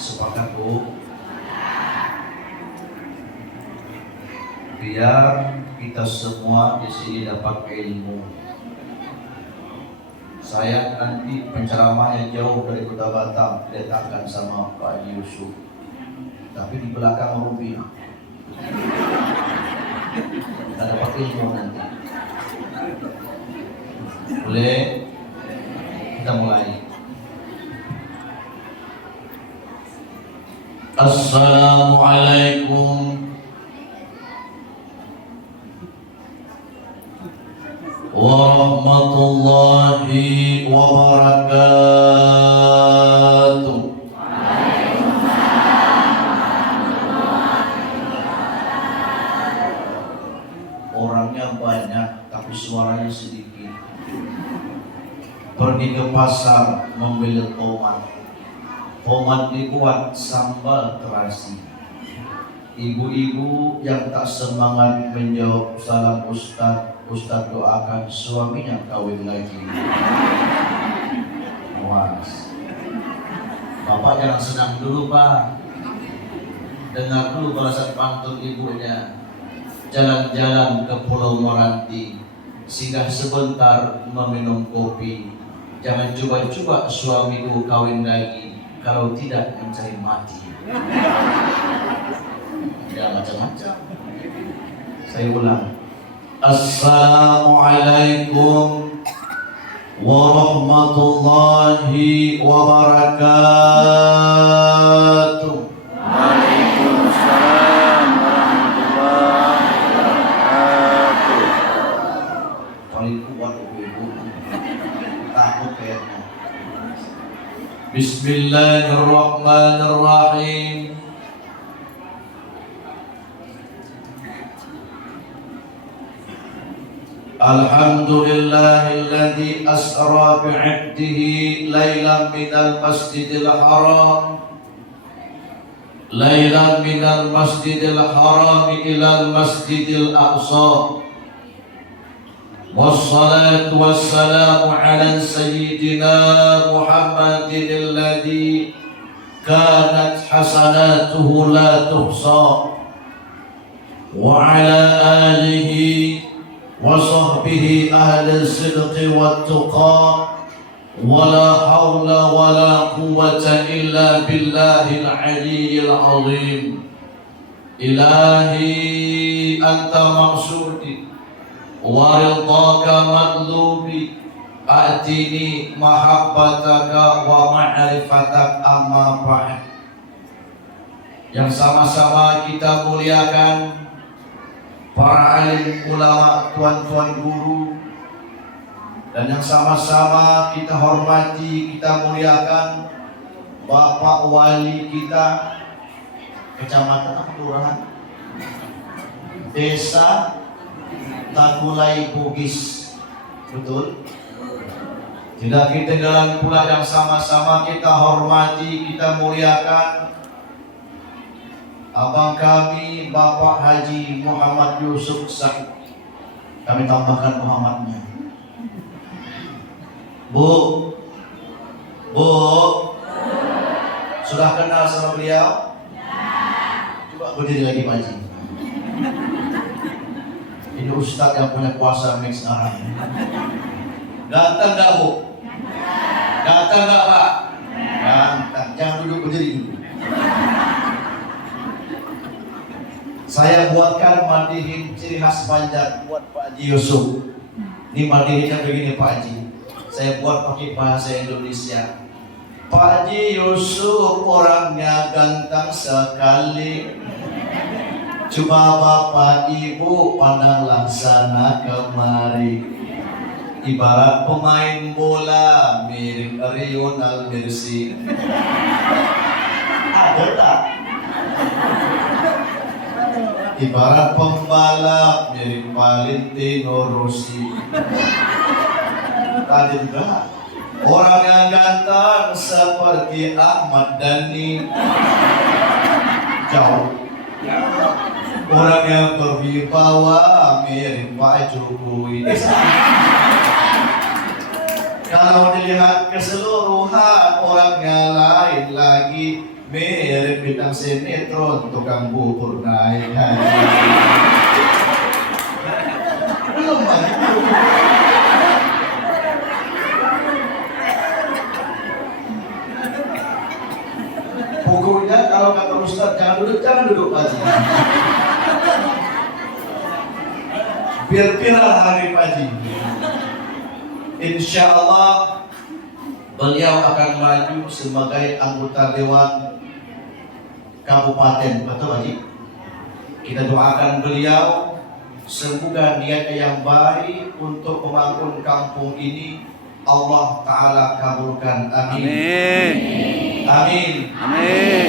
Sepakat Bu? Biar kita semua di sini dapat ilmu. Saya nanti penceramahnya jauh dari Kota Batam, didatangkan sama Pak Haji Yusuf. Tapi di belakang Rupiah. Kita dapat ilmu nanti. Boleh? Kita mulai. Assalamualaikum warahmatullahi wabarakatuh. Orangnya banyak tapi suaranya sedikit. Pergi ke pasar membeli tomat. Tomat dibuat sambal terasi. Ibu-ibu yang tak semangat menjawab salam Ustaz, Ustaz doakan suaminya kawin lagi. Awas. Bapak jangan senang dulu Pak. Dengar dulu balasan pantun ibunya. Jalan-jalan ke Pulau Meranti, singgah sebentar meminum kopi. Jangan coba-coba suamiku kawin lagi, kalau tidak mencari mati. Ya macam-macam. Saya ulang. Assalamualaikum warahmatullahi wabarakatuh. Waalaikumsalam warahmatullahi wabarakatuh. Paling kuat ibu. Takut kayaknya. Bismillahirrahmanirrahim. Alhamdulillahilladzi asra bi'abdihi laylan minal masjidil haram ilal masjidil aqsa. Wassalatu wassalamu ala sayyidina Muhammadin alladzi kanat hasanatuhu la tuhsa wa ala alihi wa sahbihi ahli sidqi wat tuqa wa la hawla wa la quwwata illa billahil aliyyil azim. Ilahi anta maqsudi wa ridhaka matlubi, atini mahabbataka wa ma'rifatak amma ba'd. Yang sama-sama kita muliakan para alim ulama, tuan-tuan guru, dan yang sama-sama kita hormati, kita muliakan Bapak Wali kita, kecamatan apa kelurahan? Desa Takulai Bugis, betul? Tidak ketinggalan pula yang sama-sama kita hormati, kita muliakan abang kami Bapak Haji Muhammad Yusuf Said. Kami tambahkan Muhammadnya. Bu, sudah kenal sama beliau? Coba berdiri lagi Pak Haji. Ini Ustadz yang punya kuasa mix arah. Ganteng gak Bu? Ganteng gak Pak? Ganteng. Jangan duduk, berdiri dulu. Saya buatkan mandihin ciri khas Banjar buat Pak Haji Yusuf. Ini mandihinnya begini Pak Haji. Saya buat pakai bahasa Indonesia. Pak Haji Yusuf orangnya ganteng sekali. Coba Bapak Ibu pandanglah sana kemari. Ibarat pemain bola mirip Lionel Messi. Ada tak? Ibarat pembalap mirip Valentino Rossi. Tadi juga orang yang ganteng seperti Ahmad Dhani. Jauh. Orang yang berwibawa mirip Pak Jokowi. Kalau dilihat keseluruhan orangnya lain lagi. Mirip bintang sinetron, tukang bubur naik haji. Belum lagi. Pokoknya kalau kata Ustaz jangan duduk haji. Biar viral hari haji. Insya Allah beliau akan maju sebagai anggota Dewan Kabupaten, betul Haji? Kita doakan beliau semoga niatnya yang baik untuk membangun kampung ini Allah Ta'ala kabulkan, amin. Amin. Amin. Amin.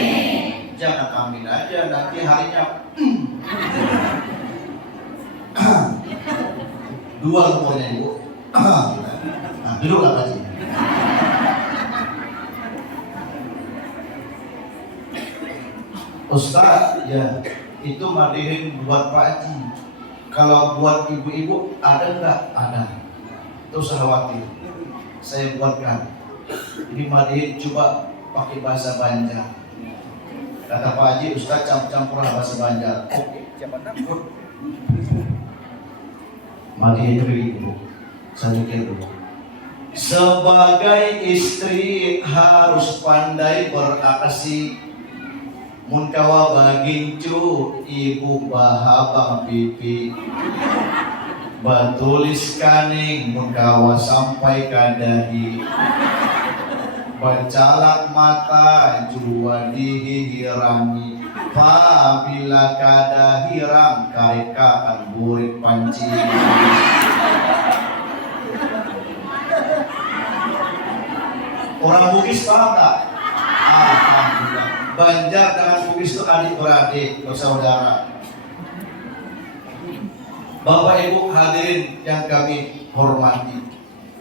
Jangan amin aja, nanti harinya dua umurnya Ibu. Nah, duduklah Haji. Ustaz, ya itu madihin buat Pak Haji. Kalau buat ibu-ibu ada enggak? Ada. Itu usah khawatir. Saya buatkan. Ini madihin coba pakai bahasa Banjar. Kata Pak Haji, Ustaz campur bahasa Banjar. Oke, siapa takut? Madihin begitu. Saya mikir dulu. Sebagai istri harus pandai beraksi. Mun kawa bagincu ibu bahabang pipi batulis kaning mun kawa sampai kadahi bacalak mata jua dihirami pabila kada hiram kareka burik panci. Orang Bugis paham tak? Alhamdulillah. Banjar dengan Bugis itu adik-beradik, bersaudara. Bapak Ibu hadirin yang kami hormati,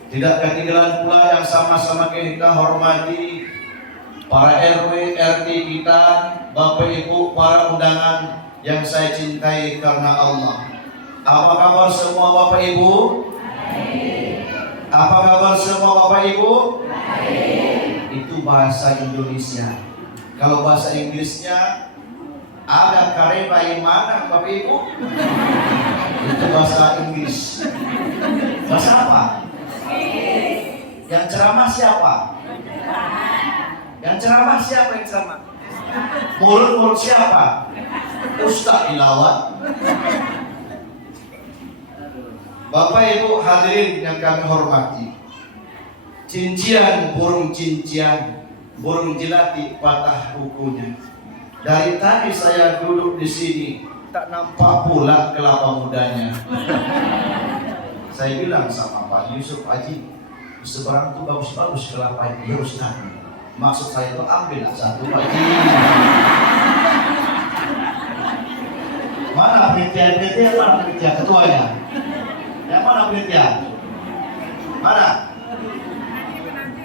tidak ketinggalan pula yang sama-sama kita hormati para RW, RT kita, Bapak Ibu, para undangan yang saya cintai karena Allah. Apa kabar semua Bapak Ibu? Apa kabar semua Bapak Ibu? Itu bahasa Indonesia. Kalau bahasa Inggrisnya ada kareba yang mana Bapak Ibu? Itu bahasa Inggris. Bahasa apa? Yang ceramah siapa? Yang ceramah siapa yang ceramah? Mulut siapa? Ustaz Ilawan. Bapak Ibu hadirin yang kami hormati, cincian burung cincian, burung jelati patah kukunya. Dari tadi saya duduk di sini, tak nampak pula kelapa mudanya. Saya bilang sama Pak Yusuf Haji, seberang tuh bagus-bagus kelapa itu, ya Ustaz. Maksud saya itu ambillah satu Haji. Mana penelitian mana penelitian ketuanya? Yang mana penelitian? Mana?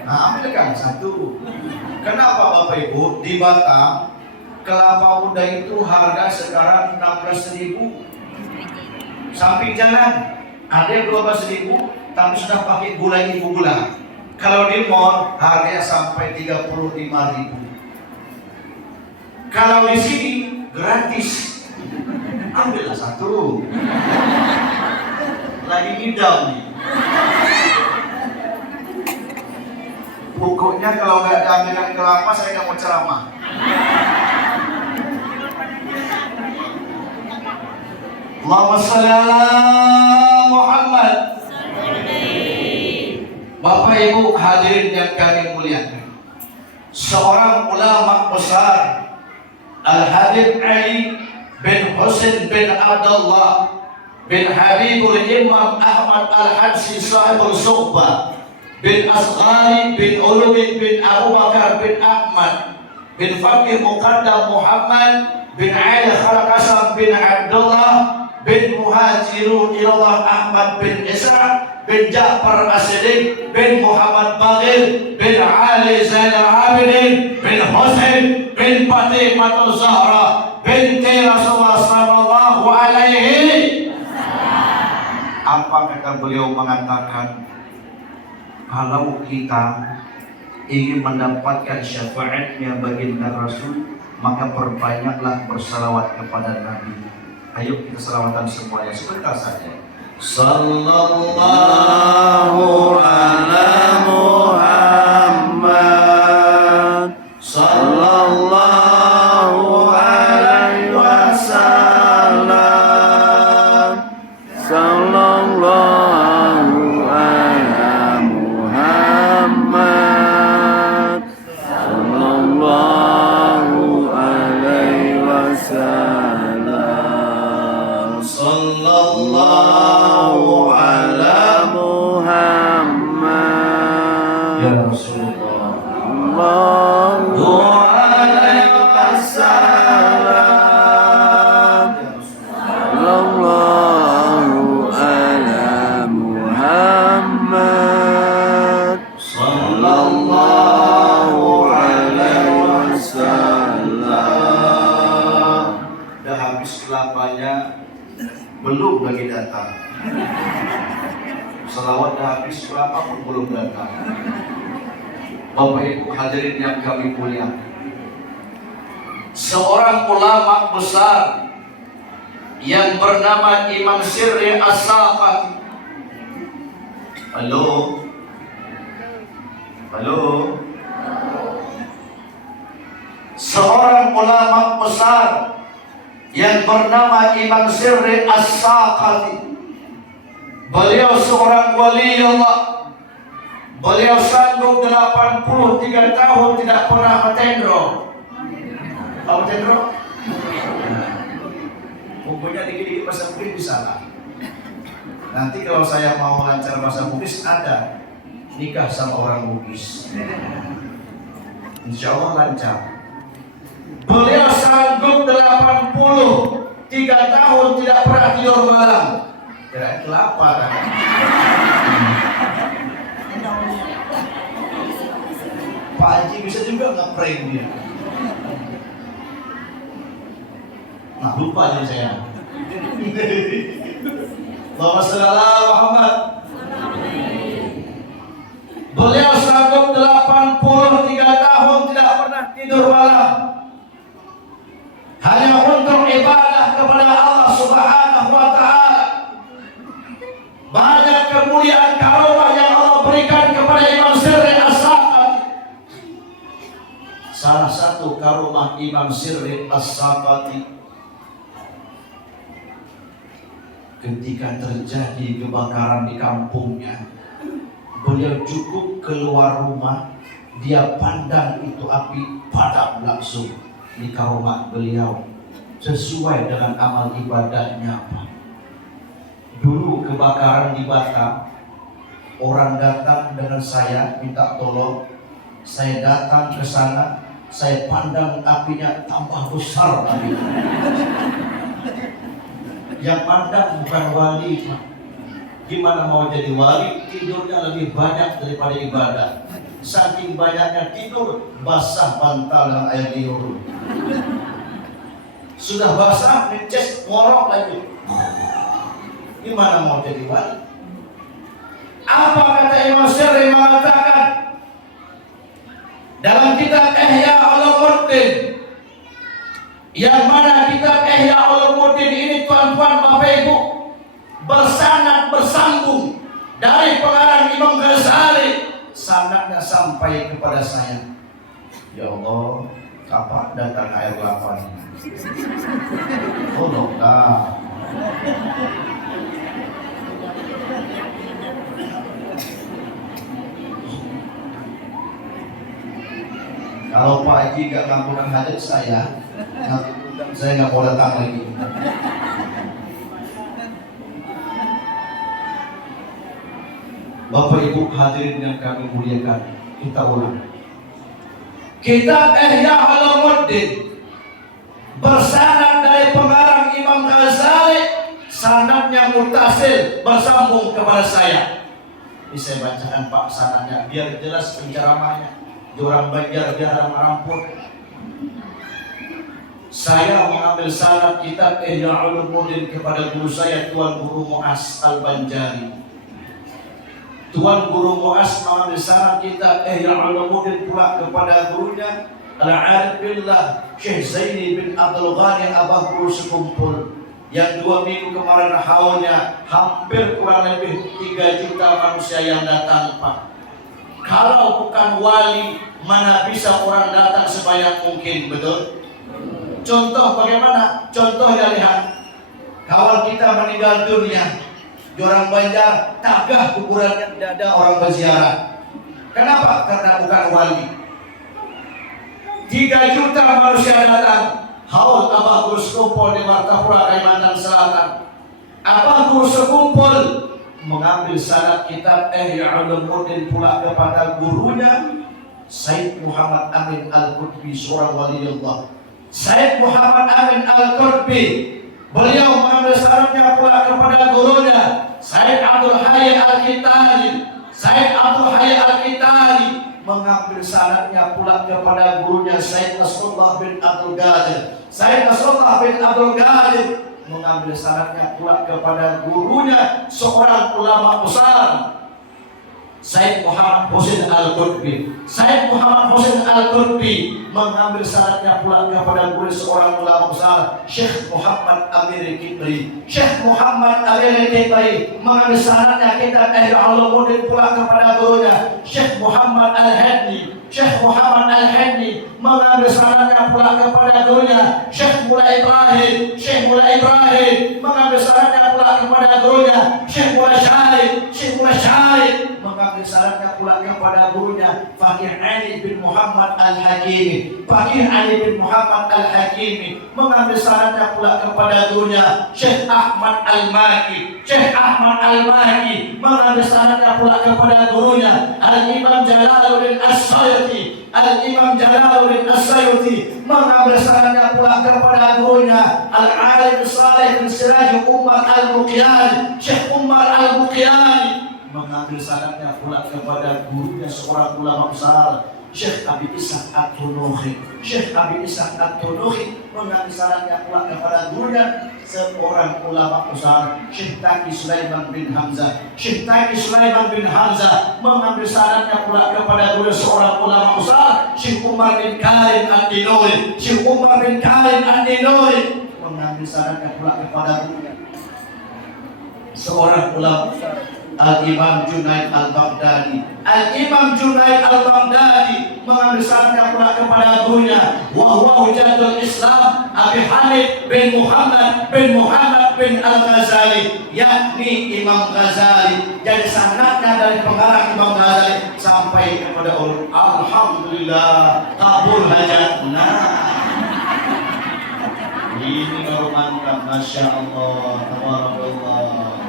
Nah, ambilkan satu. Kenapa Bapak Ibu di Batam kelapa muda itu harga sekarang 16.000? Samping jalan ada yang 12.000 tapi sudah pakai gula ibu gula. Kalau di mall harganya sampai 35.000. Kalau di sini gratis. Ambillah satu. Lagi ngidam nih. Pokoknya kalau nggak diambilkan kelapa saya nggak mau ceramah. Allahumma sholli ala Muhammad. Bapak Ibu hadirin yang kami muliakan, seorang ulama besar Al-Habib Ali bin Husain bin Abdullah bin Habibul Imam Ahmad Al-Habsyi sahibul Suhbah bin Asghari bin Ulumi bin Abu Bakar bin Ahmad bin Fakih Muqaddam Muhammad bin Ali Khalaqasam bin Abdullah bin Muhajirun Ilallah Ahmad bin Isra bin Ja'far As-Siddiq bin Muhammad Baghir bin Ali Zainal Abidin bin Husain bin Fatimah Zahra binti Rasulullah sallallahu alaihi. Apa kata beliau mengatakan, kalau kita ingin mendapatkan syafaatnya baginda Rasul, maka perbanyaklah bersalawat kepada Nabi. Ayo kita salawatan semuanya sebentar saja. Sallallahu ala Muhammad, sallallahu alaihi wasallam, Sallallahu ala Muhammad, Sallallahu alaihi wasallam, sallallahu ala Muhammad, ya Rasulullah. Sallallahu alaihi wasallam, Sallallahu ala Muhammad, sallallahu alaihi wasallam. Udah habis kelapanya, belum lagi datang. Salawat dah habis, kelapa pun belum datang. Bapak Ibu hadirin yang kami muliakan, seorang ulama besar yang bernama Imam Sirri As-Saqati. Halo, halo. Seorang ulama besar yang bernama Imam Sirri As-Saqati. Beliau seorang wali Allah. Beliau sanggup 83 tahun tidak pernah bertendro. Apa bertendro? Bukunya dikit-dikit bahasa Bugis bisa lah. Nanti kalau saya mau lancar bahasa Bugis, ada nikah sama orang Bugis. Insya Allah lancar. Beliau sanggup 83 tahun tidak pernah tidur malam. Kira kelapa kan? Pak Haji bisa juga nge-prank dia. Nah lupa jadi saya. Allahumma shalli ala Muhammad. Beliau sanggup 83 tahun tidak pernah tidur malam, hanya untuk ibadah kepada Allah Subhanahu wa Ta'ala. Banyak kemuliaan karomah yang Allah berikan kepada Imam Sirri As-Saqati. Salah satu karomah Imam Sirri As-Saqati, ketika terjadi kebakaran di kampungnya, beliau cukup keluar rumah, dia pandang itu api padam langsung di karomah beliau, sesuai dengan amal ibadahnya. Dulu kebakaran di Batam, orang datang dengan saya minta tolong, saya datang ke sana, saya pandang apinya tambah besar lagi. Yang pandang bukan wali, Pak. Gimana mau jadi wali, tidurnya lebih banyak daripada ibadah. Saking banyaknya tidur, basah bantal dengan air liur. Sudah basah, ngecek, ngorok lagi. Gimana mau jadi wali? Apa kata Imam Sirri mengatakan dalam kitab Ihya Ulumuddin, yang mana kitab Ihya Ulumuddin ini tuan-tuan Bapak Ibu bersanad bersambung dari pengarang Imam Ghazali, sanadnya sampai kepada saya. Ya Allah, kapan datang air lapan? Oh dokter. Kalau Pak Haji gak ngabulkan hajat saya nggak mau datang lagi. Bapak Ibu hadirin yang kami muliakan, kita ulang. Kitab Ihya Ulumuddin bersanad dari pengarang Imam Ghazali, sanadnya muttasil bersambung kepada saya. Ini saya bacakan Pak sanadnya biar jelas penceramahnya. Orang Banjar biar merampok. Saya mengambil sanad kitab Ihya Ulumuddin kepada guru saya, Tuan Guru Mu'az Al-Banjari. Tuan Guru Muas mengambil saran kita Ihya Ulumuddin pula kepada gurunya Al-Arif Billah Syekh Zaini bin Abdul Ghani Abah Guru sekumpul yang 2 minggu kemarin haulnya hampir kurang lebih 3 juta manusia yang datang Pak. Kalau bukan wali, mana bisa orang datang sebanyak mungkin, betul? Contoh bagaimana? Contohnya lihat, kawal kita meninggal dunia, di orang Banjar tagah kuburannya, tidak ada orang berziarah. Kenapa? Karena bukan wali. 3 juta manusia datang. Haul Abah Guru sekumpul di Martapura, Kalimantan Selatan. Abah Guru sekumpul mengambil sanad kitab Ihya Ulumuddin pula kepada gurunya Said Muhammad Amin Al-Qutbi, seorang waliullah. Said Muhammad Amin Al-Qutbi, beliau mengambil sanadnya pula kepada gurunya Said Abdul Hayy Al-Kitali. Said Abdul Hayy Al-Kitali mengambil sanadnya pula kepada gurunya Said Nasrullah bin Abdul Qadir. Said Nasrullah bin Abdul Qadir mengambil sanadnya pula kepada gurunya seorang ulama besar Said Muhammad Husain Al-Qutbi. Said Muhammad Husain Al-Qutbi mengambil sanadnya pula kepada guru seorang ulama besar Syekh Muhammad Amir Kipri. Syekh Muhammad Amir Kipri mengambil sanadnya kitab Ihya Ulumuddin pula kepada gurunya Syekh Muhammad Al-Hadni. Syekh Muhammad Al-Hadni mengambil sanadnya pula kepada gurunya Syekh Mulai Ibrahim. Syekh Mulai Ibrahim mengambil sanadnya pula kepada gurunya Syekh Mulai Syahid. Syekh Mulai Syahid mengambil sanadnya pula kepada gurunya Faqih Ali bin Muhammad Al-Hakimi. Faqih Ali bin Muhammad Al-Hakimi mengambil sanadnya pula kepada gurunya Syekh Ahmad Al-Maki. Syekh Ahmad Al-Maki mengambil sanadnya pula kepada gurunya Al-Imam Jalaluddin As-Sayuti. Al-Imam Jalaluddin As-Sayuti mengambil sanadnya pula kepada gurunya Al-Alim Saleh bin Siraj Umar Al-Muqyani. Syekh Umar Al-Muqyani mengambil sanadnya pula kepada gurunya seorang ulama besar Syekh Abi Ishaq At-Tunuhi. Syekh Abi Ishaq At-Tunuhi mengambil sanadnya pula kepada gurunya seorang ulama besar Syekh Taqi Sulaiman bin Hamzah. Syekh Taqi Sulaiman bin Hamzah mengambil sanadnya pula kepada guru seorang ulama besar Syekh Umar bin Karim Ad-Dinuri. Syekh Umar bin Karim Ad-Dinuri mengambil sanadnya pula kepada gurunya seorang ulama Al-Imam Junaid Al-Baghdadi. Al-Imam Junaid Al-Baghdadi mengambil sanadnya pula kepada gurunya wa huwa hujjatul Islam Abi Hamid bin Muhammad bin Al-Ghazali, yakni Imam Ghazali. Jadi sanadnya dari pengarang Imam Ghazali sampai kepada Allah. Alhamdulillah kabul hajatna. Ini baru mantap, Masya Allah, Tabarakallah.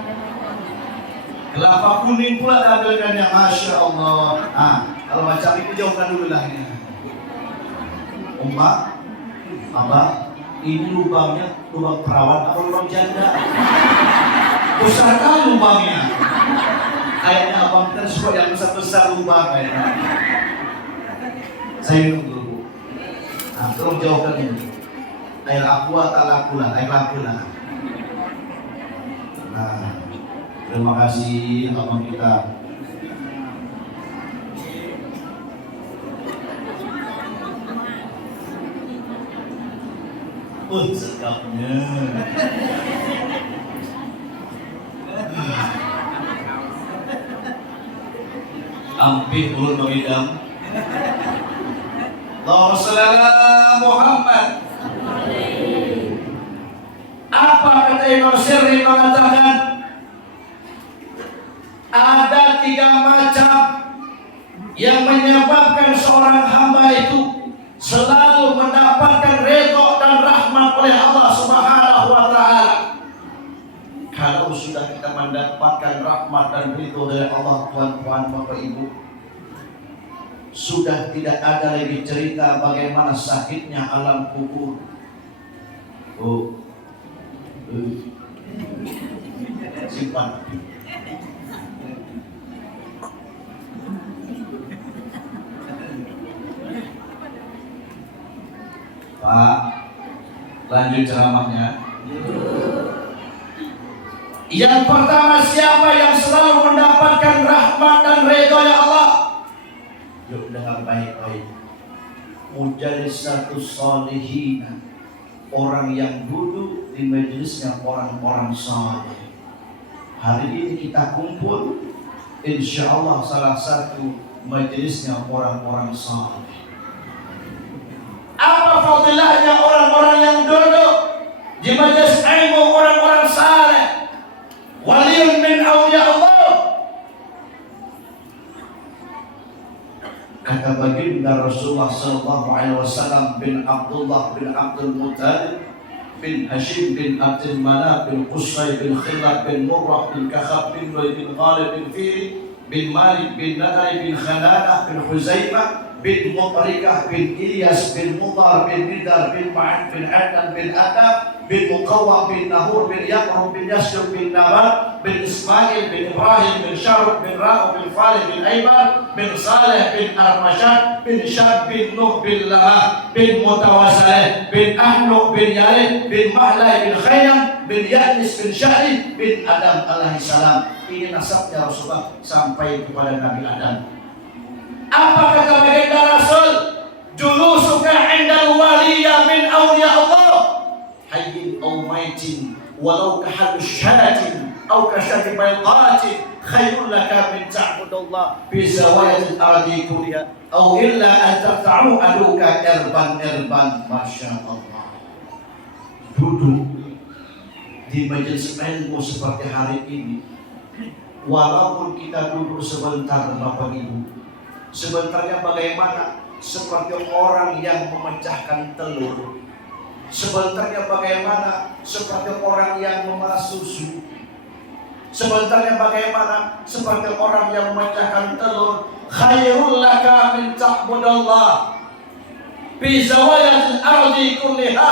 Kelapa kuning pula diambilkannya, Masya Allah. Kalau macam itu jauhkan dulu lah ini. Umma, Abah, ini lubangnya lubang perawan atau lubang janda? Besar kali lubangnya. Kayaknya abang tersebut yang besar-besar lubang kayaknya. Saya minum dulu. Tolong jauhkan ini. Air aqua tak laku lah, air laku lah. Terima kasih abang kita. Sedapnya. Ampih ulun mengidam. Allahumma shalli ala Muhammad. Apa kata Imam Sirri mengatakan? Ada 3 macam yang menyebabkan seorang hamba itu selalu mendapatkan redha dan rahmat oleh Allah Subhanahu wa Ta'ala. Kalau sudah kita mendapatkan rahmat dan ridho dari Allah, tuan-tuan, bapak ibu, sudah tidak ada lagi cerita bagaimana sakitnya alam kubur. Simpan. Pak, lanjut ceramahnya. Yang pertama, siapa yang selalu mendapatkan rahmat dan ridha ya Allah? Yuk dengar baik-baik. Mujalisatus sholihin, orang yang duduk di majelisnya orang-orang saleh. Hari ini kita kumpul, insya Allah salah satu majelisnya orang-orang saleh. Apa fadilahnya orang-orang yang duduk di majelis ilmu orang-orang saleh? Waliyun min awliya Allah. Kata baginda Rasulullah sallallahu alaihi wasallam, bin Abdullah bin Abdul Muttalib bin Hashim bin Abdul Manaf bin Qusay bin Khilab bin Murrah bin Kakhab bin Walid bin Ghalib bin Fihri bin Malik bin Nadari bin Khananah bin Huzaimah bin Mutarikah bin Ilyas bin Mudar bin Nidar bin Ma'ad bin Adnan bin Adab bin Muqawwa bin Nahur bin Yaqrub bin Yasir bin Nabat bin Ismail bin Ibrahim bin Syaruk bin Ra'u bin Falih bin Aibar bin Saleh bin Armashad bin Syab bin Nuh bin Laha bin Mutawasalih bin Ahnu bin Yalid bin Mahlai bin Khayyam bin Ya'nis bin Syahid bin Adam alaihissalam. Ini nasabnya Rasulullah sampai kepada Nabi Adam. Apa kata baginda Rasul? Julusuka indal waliya min awliya Allah, hayyin aw maitin, walau kahadus syaratin aw kasyati baydatin, khairul laka min ta'budallah bi zawayatil ardi kulliha aw illa an taqta'u aduka irban. Masya Allah. Duduk di majelis ilmu seperti hari ini, walaupun kita duduk sebentar Bapak Ibu, sebentarnya bagaimana? Seperti orang yang memecahkan telur. Sebentarnya bagaimana? Seperti orang yang memeras susu. Sebentarnya bagaimana? Seperti orang yang memecahkan telur. Khairul laka min ta'budallah bi zawayatil ardi kulliha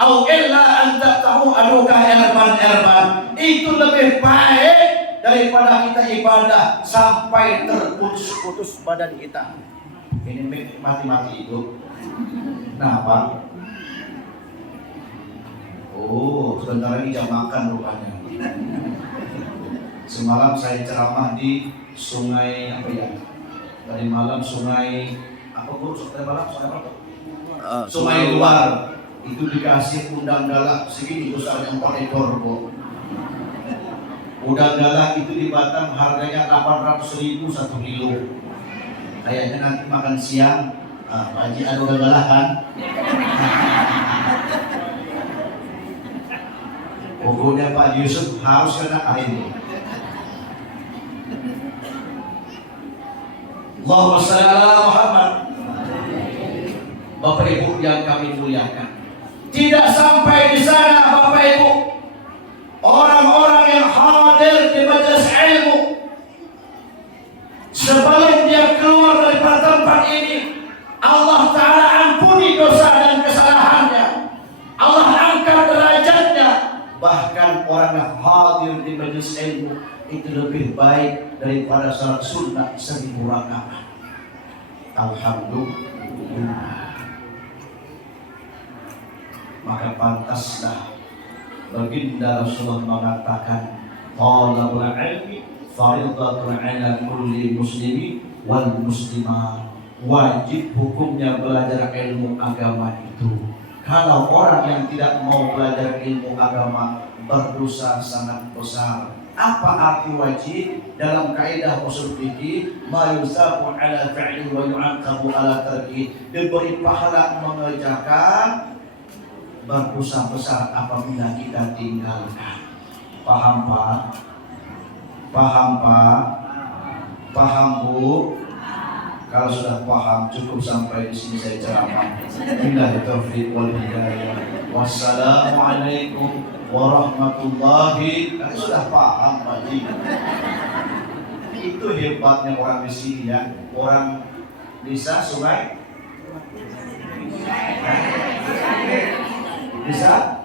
aw illa an taqta'u aduka irban. Itu lebih baik daripada kita ibadah sampai terputus-putus badan kita. Ini mati-mati itu. Kenapa? Oh, sebentar lagi jam makan rupanya. Semalam saya ceramah di sungai apa ya? Tadi malam sungai apa Bu? Tadi malam sungai apa? Sungai Luar. Itu dikasih udang galak segini besarnya 4 ekor Bu. Udang galak itu di Batam harganya 800.000 1 kilo. Kayaknya nanti makan siang, Pak Haji ada udang galak kan? Pokoknya Pak Yusuf harus kena hari ini. Allahumma shalli ala Muhammad. Bapak Ibu yang kami muliakan, tidak sampai di sana Bapak Ibu. Orang-orang yang hadir di majelis ilmu, sebelum dia keluar dari tempat ini, Allah Ta'ala ampuni dosa dan kesalahannya, Allah angkat derajatnya. Bahkan orang yang hadir di majelis ilmu itu lebih baik daripada salat sunnah 1000 rakaat. Alhamdulillah. Maka pantaslah baginda Rasulullah mengatakan, talabul ilmi fardhatun 'ala kulli muslimi wal muslimah. Wajib hukumnya belajar ilmu agama itu. Kalau orang yang tidak mau belajar ilmu agama, berdosa sangat besar. Apa arti wajib? Dalam kaidah usul fikih, ma yusabu 'ala fi'li wa yu'aqabu 'ala tarki. Diberi pahala mengerjakan, berdosa besar apabila kita tinggalkan. Paham Pak? Paham Pak? Paham Bu? Kalau sudah paham cukup sampai di sini saya ceramah. Billahi taufiq wal hidayah. Wassalamualaikum warahmatullahi. Kan sudah paham Pak Ji. Itu hebatnya orang di sini ya. Orang desa Sungai bisa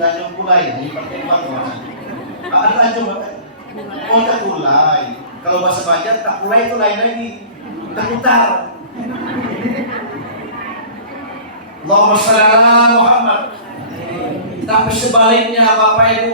Tanjung Kulai di pertemuan mana? Ada Tanjung oh tak Kulai. Kalau bahasa Banjar tak Kulai itu lain lagi, terputar. Allahumma shalli ala Muhammad. Tapi sebaliknya Bapak Ibu,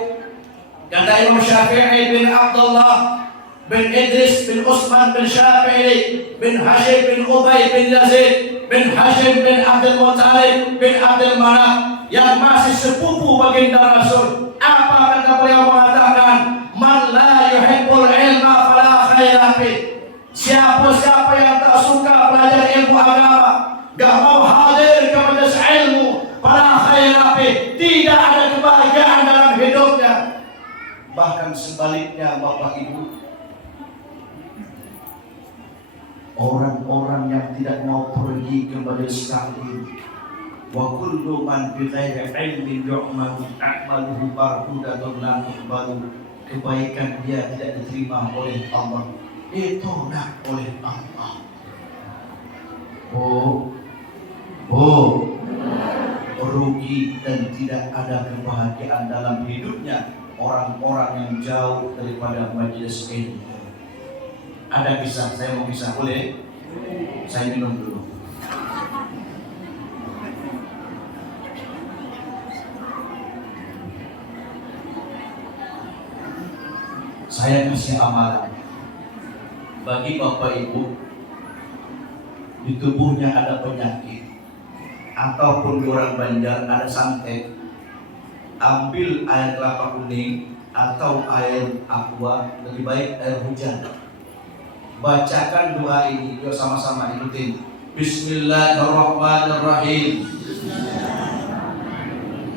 Kata Imam Syafi'i bin Abdullah bin Idris bin Utsman bin Syafi'i bin Hashim bin Ubay bin Yazid bin Hashim bin Abdul Muttalib bin Abdul Manaf yang masih sepupu baginda Rasul. Apa kata beliau mengatakan, man la yuhibbul ilma fala khaira fi. Siapa yang tak suka belajar ilmu agama, gak mau hadir ke majelis ilmu, fala khaira fi, tidak ada kebahagiaan dalam hidupnya. Bahkan sebaliknya Bapak Ibu, orang-orang yang tidak mau pergi ke majelis taklim, wa kullu man bi ghairi ilmin yu'malu a'maluhu barhudatun la tuqbalu, kebaikan dia tidak diterima oleh Allah, ditolak oleh Allah. Rugi dan tidak ada kebahagiaan dalam hidupnya orang-orang yang jauh daripada majelis ilmu. Ada kisah, saya mau kisah, boleh? Saya minum dulu. Saya kasih amalan bagi Bapak Ibu di tubuhnya ada penyakit ataupun di orang Banjar ada santet, ambil air kelapa kuning atau air aqua, lebih baik air hujan. Bacakan doa ini, yuk sama-sama ikutin. Bismillahirrahmanirrahim.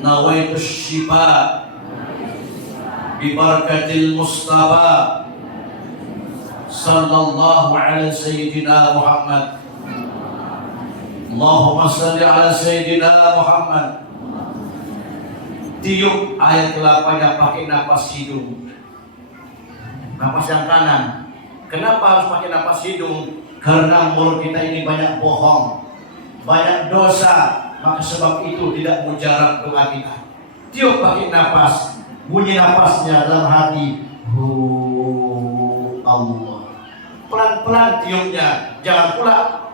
Nawaitus syifa bibarakatil Mustafa sallallahu ala sayyidina Muhammad. Allahumma salli ala sayyidina Muhammad. Tiup air kelapanya pakai napas hidung, napas yang kanan. Kenapa harus pakai napas hidung? Karena mulut kita ini banyak bohong, banyak dosa. Maka sebab itu tidak mujarab doa kita. Tiup pakai napas, bunyi napasnya dalam hati. Allah. Pelan-pelan tiupnya, jangan pula.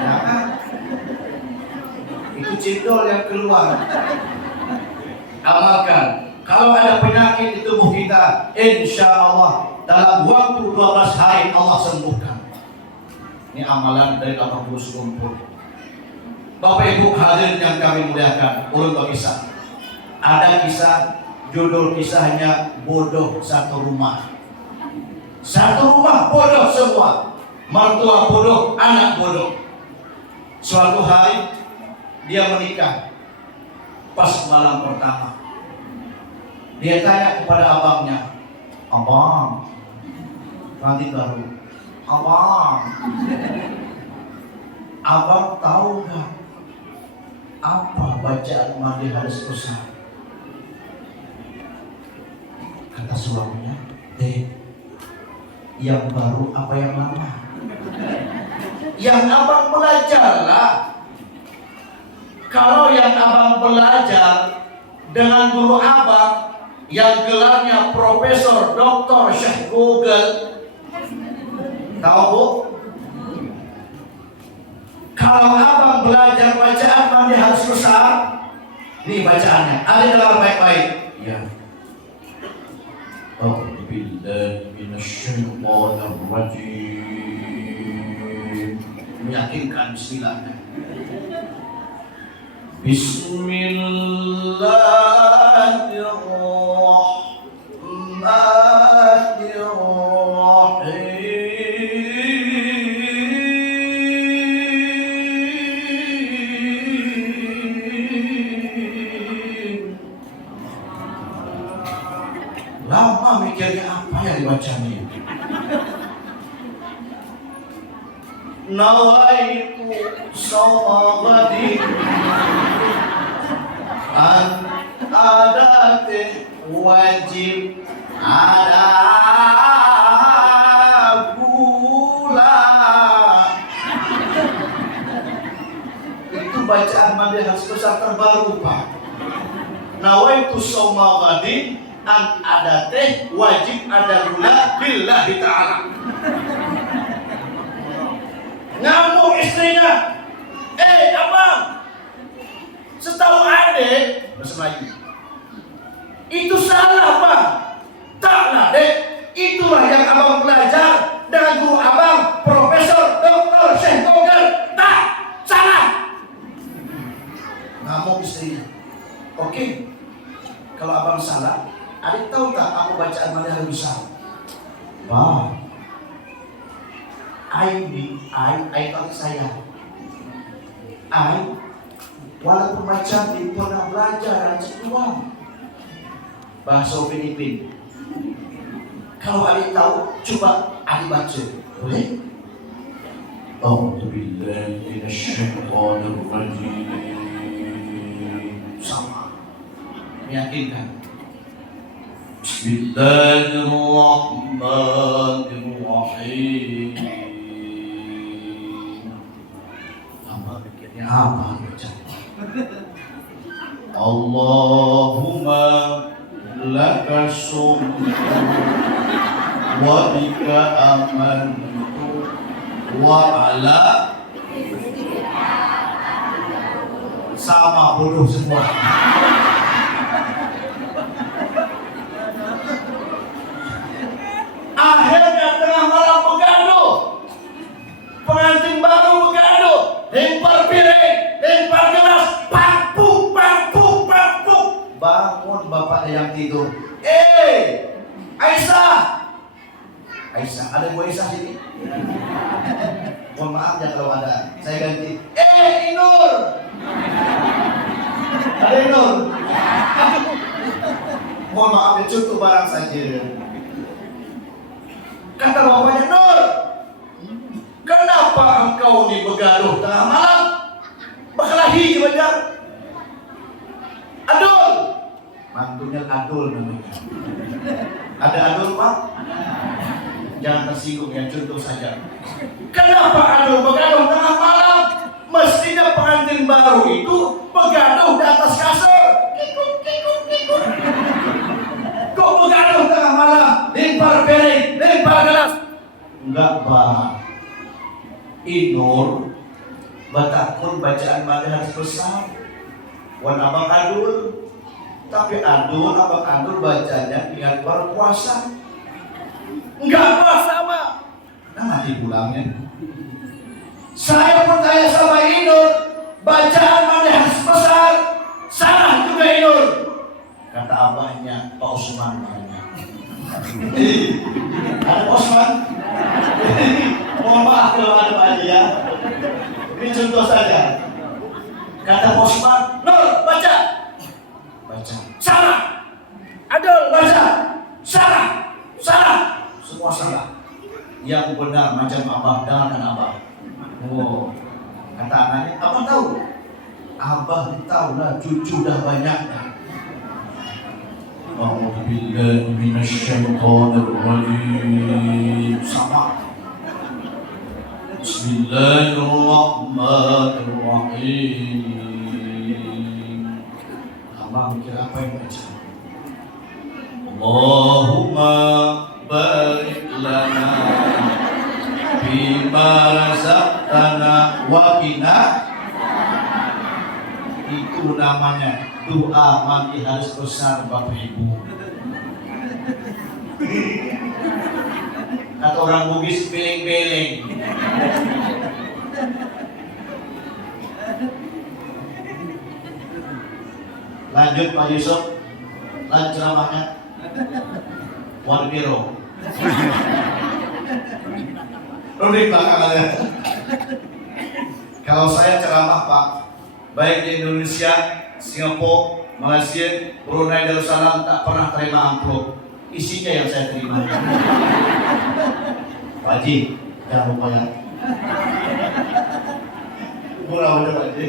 Jangan. Itu cendol yang keluar. Amalkan. Kalau ada penyakit di tubuh kita, insya Allah dalam waktu 12 hari Allah sembuhkan. Ini amalan dari 80 kumpul. Bapak Ibu hadirin yang kami muliakan, ulun berkisah. Ada kisah, judul kisahnya bodoh satu rumah. Satu rumah bodoh semua. Mertua bodoh, anak bodoh. Suatu hari dia menikah. Pas malam pertama, dia tanya kepada abangnya, abang, nanti baru, abang tahu nggak apa bacaan mandi hadis besar? Kata suaminya, yang baru apa yang lama? Yang abang belajar lah. Kalau yang abang belajar dengan guru abang yang gelarnya Profesor Dr. Syekh Google, tahu Bu? Kalau abang belajar bacaan mandi harus besar, ini bacaannya, ada dalam baik-baik. Ya. A'udzubillahi minasyaitonirrajim. Meyakinkan bismillah. Lama mikirnya apa yang dibacanya. Nawaitu shawma ghadi an adate wajib ada gula. Itu bacaan mandi harus besar terbaru Pak. Nawaitu shawma ghadi an adate wajib ada gula billahi ta'ala. Ngamuk istrinya, abang, setahu adek bahasa Melayu, Itu salah bang. Taklah dek. Itulah yang abang belajar dengan guru abang, Profesor Dr. Syekh Togel. Tak, salah. Ngamuk istrinya. Oke, kalau abang salah, adik tahu tak aku bacaan mana yang besar? Wah, I tahu saya. Walaupun macam ini pernah belajar rancang uang bahasa Filipin. Kalau adik tahu, coba adik baca, boleh? A'udzubillahi minasyaitonir rajim. Sama, meyakinkan. Bismillahirrahmanirrahim. Apa pikirnya apa baca? Allahumma laka sumtu wa bika amantu wa ala. Sama bodoh semua. Akhirnya tengah malam bergaduh, pengantin baru bergaduh, lempar piring, lempar gelas, pampuk. Bangun bapaknya yang tidur. Aisyah, ada Bu Aisyah sini? Mohon maaf ya kalau ada, saya ganti. Inur, ada Inur. Mohon maaf ya, cukup barang saja. Kata bapaknya, Nur, kenapa engkau ni bergaduh tengah malam? Berkelahi je banyak. Adul, mantunya Adul namanya. Ada Adul Pak? Jangan tersinggung ya, contoh saja. Kenapa Adul bergaduh tengah malam? Mestinya pengantin baru itu bergaduh di atas kasur. Kikuk. Kok bergaduh tengah malam? Lempar piring, lempar gelas. Enggak Pak. Inur batakun bacaan mada harus besar. Wan abang Adul, tapi abang Adul bacanya ingat berpuasa. Enggak Pak, sama. Nah nanti pulangnya. Saya percaya sama Inur, bacaan mada harus besar. Salah juga Inur. Kata abahnya Pak Usman namanya. Ada Pak Usman? Mohon maaf kalau ada Pak Haji ya. Ini contoh saja. Kata Pak Usman, Nur baca. Salah. Adul baca. Salah. Semua salah. Yang benar macam abah, dengarkan abah. Oh, kata anaknya, abah tahu? Abah tahu lah, cucu dah banyak dah. A'udzubillahi minasyaitonir rajim. Sama. Bismillahirrahmanirrahim. Abang mikir apa yang baca? Allahumma barik lana bima razaqtana wa qina. Itu namanya doa mandi harus besar Bapak Ibu. Kata orang Bugis, beleng-beleng. Lanjut Pak Yusuf, lanjut ceramahnya. Warbiro. Rudi belakangannya. Kalau saya ceramah Pak, baik di Indonesia, Singapura, Malaysia, Brunei Darussalam, tak pernah terima amplop. Isinya yang saya terima. Pak Haji, jangan lupa ya. Murah bener Pak Haji.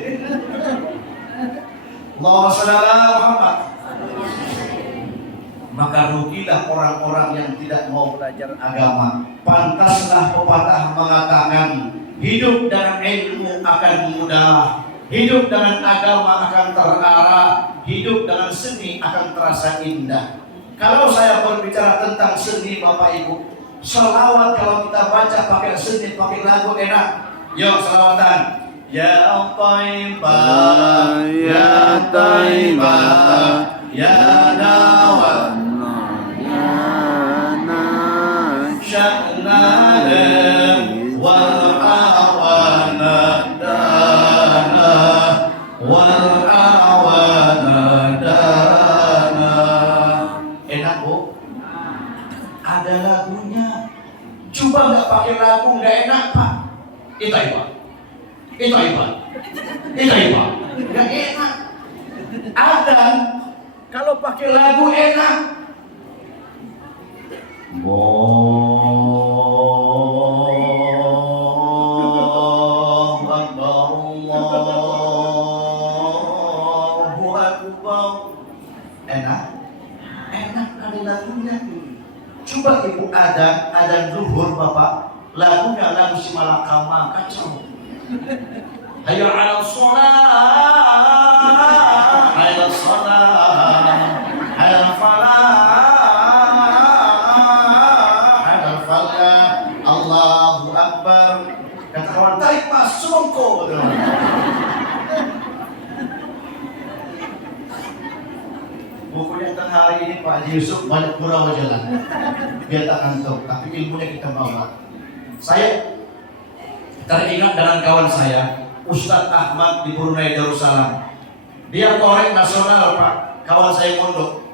Allahumma shalli ala Muhammad. Maka rugilah orang-orang yang tidak mau belajar agama. Pantaslah pepatah mengatakan, hidup dengan ilmu akan mudah, hidup dengan agama akan terarah, hidup dengan seni akan terasa indah. Kalau saya berbicara tentang seni Bapak Ibu, selawat kalau kita baca pakai seni, pakai lagu enak. Yuk selawatan. Ya Taibah, Ya Taibah, Ya Nawa Itu hebat. Itu hebat. Yang enak. Adzan kalau pakai lagu enak. Allahu Akbar, Allahu Akbar. Enak? Enak ada lagunya. Coba ibu adzan zuhur Bapak, lagunya lagu si Malakama kacau. Hayya 'alal shalah, 'alal shalah, 'alal falah, 'alal falah, Allahu Akbar. Kata kawan, tarik mas, sumongko. Bukunya tentang hari ini Pak Haji Yusuf banyak pura jalan. Dia tak ngantuk, tapi ilmunya kita bawa. Saya teringat dengan kawan saya, Ustadz Ahmad di Brunei Darussalam. Dia korek nasional Pak, kawan saya mondok.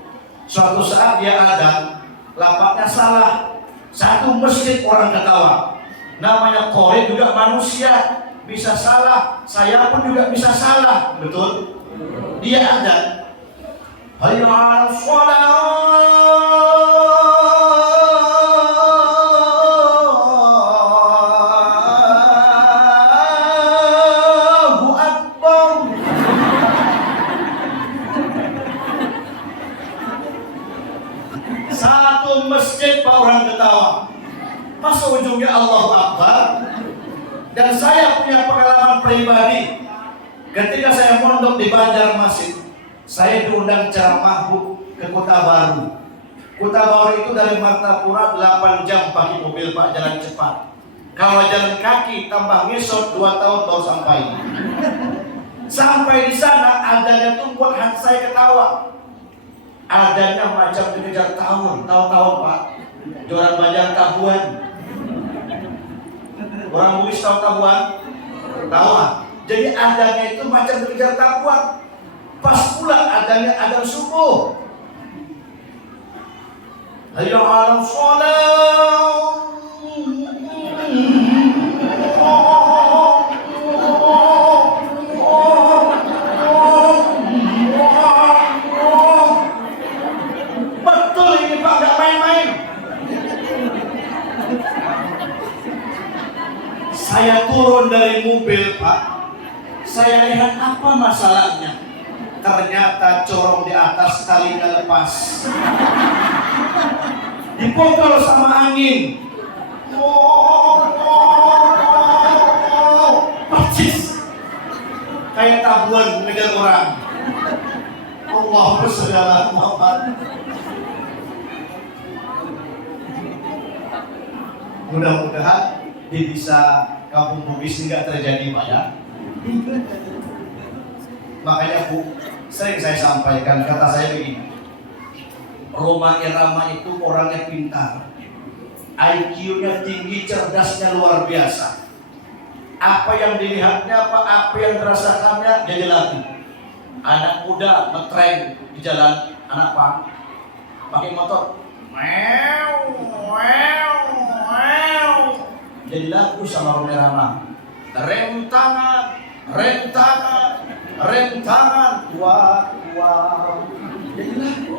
Suatu saat dia adzan, lapaknya salah. Satu masjid orang ketawa. Namanya korek juga manusia, bisa salah. Saya pun juga bisa salah, betul? Dia adzan. Hayya 'alal Allahu Akbar. Satu masjid Pak orang ketawa. Masa ujungnya Allahu Akbar? Dan saya punya pengalaman pribadi. Ketika saya mondok di Banjarmasin, saya diundang ceramah ke Kota Baru. Kota Baru itu dari Martapura 8 jam pakai mobil Pak, jalan cepat. Kalau jalan kaki tambah ngesot 2 tahun baru sampai. Sampai di sana adanya tuh buat hati saya ketawa. Adanya macam dikejar tahun Pak. Joran Banjar tabuan. Orang Bugis tahu tabuan? Tahu. Jadi adanya itu macam dikejar tabuan. Pas pula adanya adzan subuh. Hayya 'alal shalah. Betul ini Pak, nggak main-main. Saya turun dari mobil Pak. Saya lihat apa masalahnya. Ternyata corong di atas talinya lepas, dipukul sama angin. Percis kayak tabuan mengejar orang. Allahumma sholli ala Muhammad. Mudah-mudahan di bisa kampung Bugis nggak terjadi Pak ya. Makanya Bu, sering saya sampaikan, kata saya begini, Rhoma Irama itu orangnya pintar, IQ-nya tinggi, cerdasnya luar biasa. Apa yang dilihatnya, apa yang dirasakannya, jadi lagu. Anak muda ngetrend di jalan, anak Pak, pakai motor, jadi lagu sama Rhoma Irama. Rem tangan, kuat. Jadi lagu.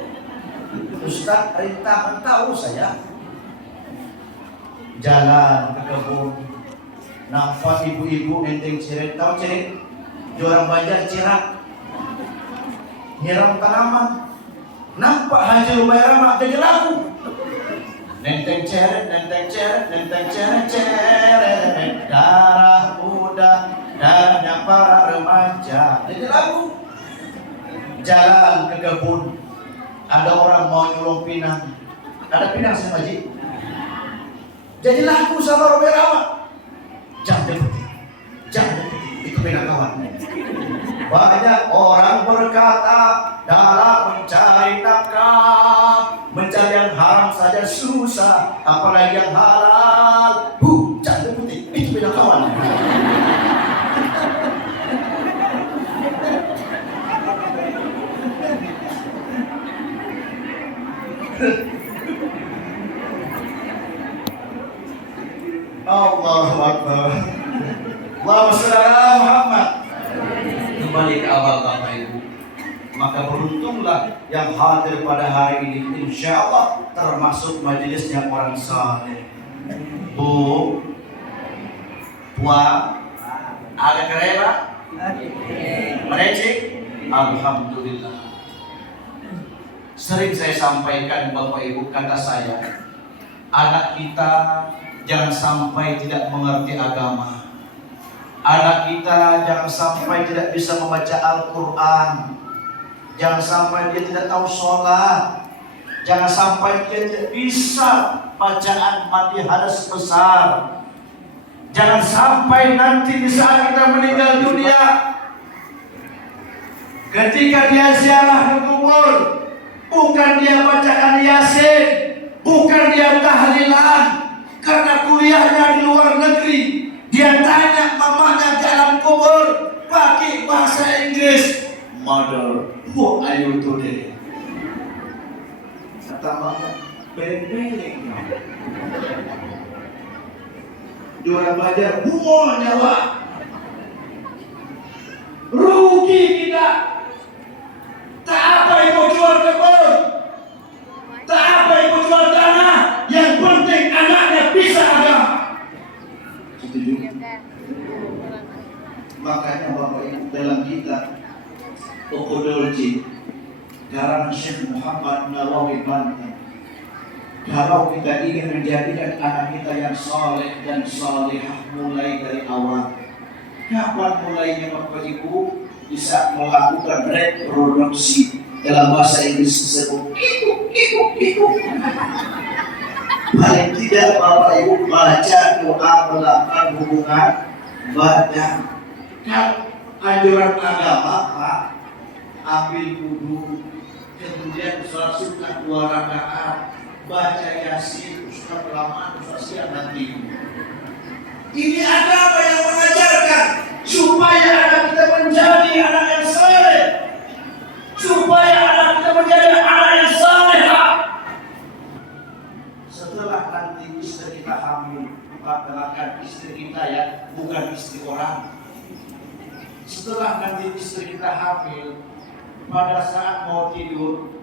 Ustaz rem tangan tahu saya. Jalan ke kebun, nampak ibu-ibu nenteng ciret, tahu ciret? Di orang Banjar cirat, nyiram tanaman. Nampak Haji Rhoma Irama jadi lagu. Nenteng ceret, darah muda, darahnya para remaja. Jadi lagu. Jalan ke kebun, ada orang mau nyulung pinang. Ada pinang sih Haji. Jadi lagu sama Rhoma Irama. Jangan deketin, itu pinang kawan. Banyak orang berkata dalam mencari nafkah, mencari yang haram saja susah, apalagi yang halal. Jangan deketin, itu pinang kawan. Allahu Akbar. Allahumma sholli ala kembali ke abal Bapak Ibu. Maka beruntunglah yang hadir pada hari ini, insya Allah termasuk majelisnya orang saleh. Bu, Puan, ada kereta? Merecik? Alhamdulillah. Sering saya sampaikan Bapak Ibu, kata saya, anak kita jangan sampai tidak mengerti agama. Anak kita jangan sampai tidak bisa membaca Al-Quran. Jangan sampai dia tidak tahu sholat. Jangan sampai dia tidak bisa bacaan mandi hadas besar. Jangan sampai nanti di saat kita meninggal dunia, ketika dia ziarah ke kubur, bukan dia bacakan Yasin, bukan dia tahlilan, karena kuliahnya di luar negeri. Dia tanya mamanya dalam kubur pakai bahasa Inggris. Mother, who are you today? Kata mama, beleng. Juara belajar, bumo nyawa. Rugi kita. Tak apa ibu jual kebun, tak apa ibu jual tanah. Yang penting anaknya bisa agama. Setuju? Makanya Bapak Ibu dalam kitab Uqudul Jin karangan Syekh Muhammad Nawawi Banten, kalau kita ingin menjadikan anak kita yang saleh dan salihah mulai dari awal. Kapan mulainya Bapak Ibu? Bisa melakukan reproduksi, dalam bahasa Inggris disebut kiku. Paling tidak Bapak Ibu baca doa melakukan hubungan badan. Kan anjuran agama Pak, ambil wudu, kemudian sholat sunnah 2 rakaat, baca Yasin, Ustaz kelamaan, Ustaz siang nanti. Ini agama yang mengajarkan supaya anak kita menjadi anak yang saleh, supaya anak kita menjadi anak yang salehah. Setelah nanti istri kita hamil, maka istri kita ya, bukan istri orang. Setelah nanti istri kita hamil, pada saat mau tidur,